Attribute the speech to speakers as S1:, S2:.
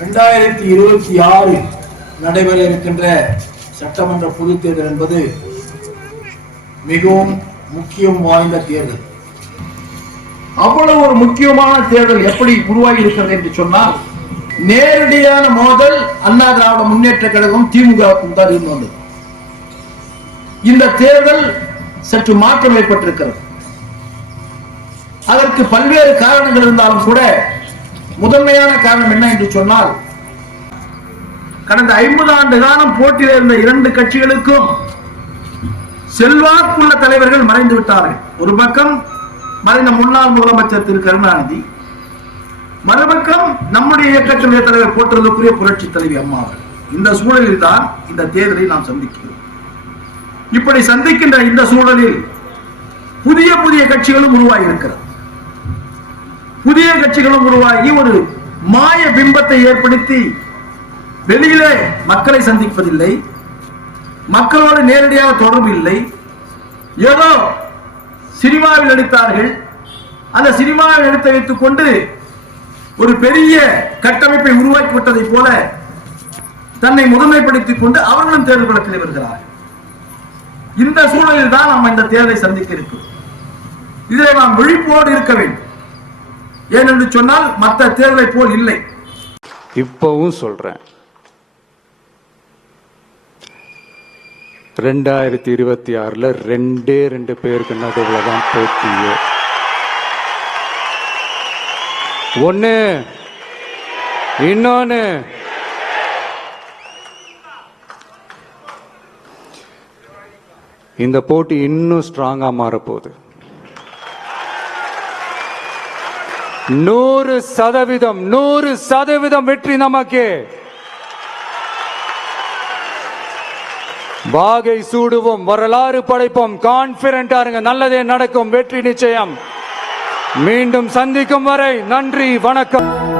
S1: ரெண்டாயிரத்தி இருபத்தி ஆறு நடைபெற இருக்கின்ற சட்டமன்ற பொதுத் தேர்தல் என்பது மிகவும் முக்கியம் வாய்ந்த தேர்தல். அவ்வளவு ஒரு முக்கியமான தேர்தல் எப்படி உருவாகி இருக்கிறது என்று சொன்னால் நேரடியான மோதல் அண்ணா திராவிட முன்னேற்ற கழகம் திமுகவுக்கும் தான் இருந்து வந்தது. இந்த தேர்தல் சற்று மாற்றம் ஏற்பட்டிருக்கிறது. அதற்கு பல்வேறு காரணங்கள் இருந்தாலும் கூட முதன்மையான காரணம் என்ன என்று சொன்னால் கடந்த ஐம்பது ஆண்டு காலம் போட்டியில் இருந்த இரண்டு கட்சிகளுக்கும் செல்வாக்குள்ள தலைவர்கள் மறைந்து விட்டார்கள். ஒரு பக்கம் மறைந்த முன்னாள் முதலமைச்சர் திரு. கருணாநிதி மறுபக்கம் நம்முடைய இயக்கத்தினுடைய தலைவர் போற்றுவதற்குரிய புரட்சி தலைவி அம்மா அவர்கள். இந்த சூழலில் தான் இந்த தேர்தலை நாம் சந்திக்கிறோம். இப்படி சந்திக்கின்ற இந்த சூழலில் புதிய புதிய கட்சிகளும் உருவாகி இருக்கிறது புதிய கட்சிகளும் உருவாகி ஒரு மாய பிம்பத்தை ஏற்படுத்தி வெளியிலே மக்களை சந்திப்பதில்லை. மக்களோடு நேரடியாக தொடர்பு இல்லை. ஏதோ சினிமாவில் நடித்தார்கள். அந்த சினிமாவில் நடித்து வைத்துக் கொண்டு ஒரு பெரிய கட்டமைப்பை உருவாக்கி விட்டதைப் போல தன்னை முதன்மைப்படுத்திக் கொண்டு அவர்களும் தேர்தல் களத்தில் வருகிறார்கள். இந்த சூழலில் தான் நம்ம இந்த தேர்தலை சந்திக்க இருக்கிறோம். இதில் நாம் விழிப்போடு இருக்க வேண்டும். ஏனென்று சொன்னால் மற்ற தேர்தலை போல் இல்லை.
S2: இப்பவும் சொல்றேன். ரெண்டாயிரத்தி இருபத்தி ஆறுல ரெண்டே ரெண்டு பேருக்கு நடுவில் தான் போட்டியே. ஒன்று இன்னொன்னு. இந்த போட்டி இன்னும் ஸ்ட்ராங்காக மாறப்போகுது. நூறு சதவீதம் நூறு சதவீதம் வெற்றி நமக்கு. வாகை சூடுவோம் வரலாறு படைப்போம். கான்பிடண்டா இருங்க நல்லதே நடக்கும் வெற்றி நிச்சயம். மீண்டும் சந்திக்கும் வரை நன்றி வணக்கம்.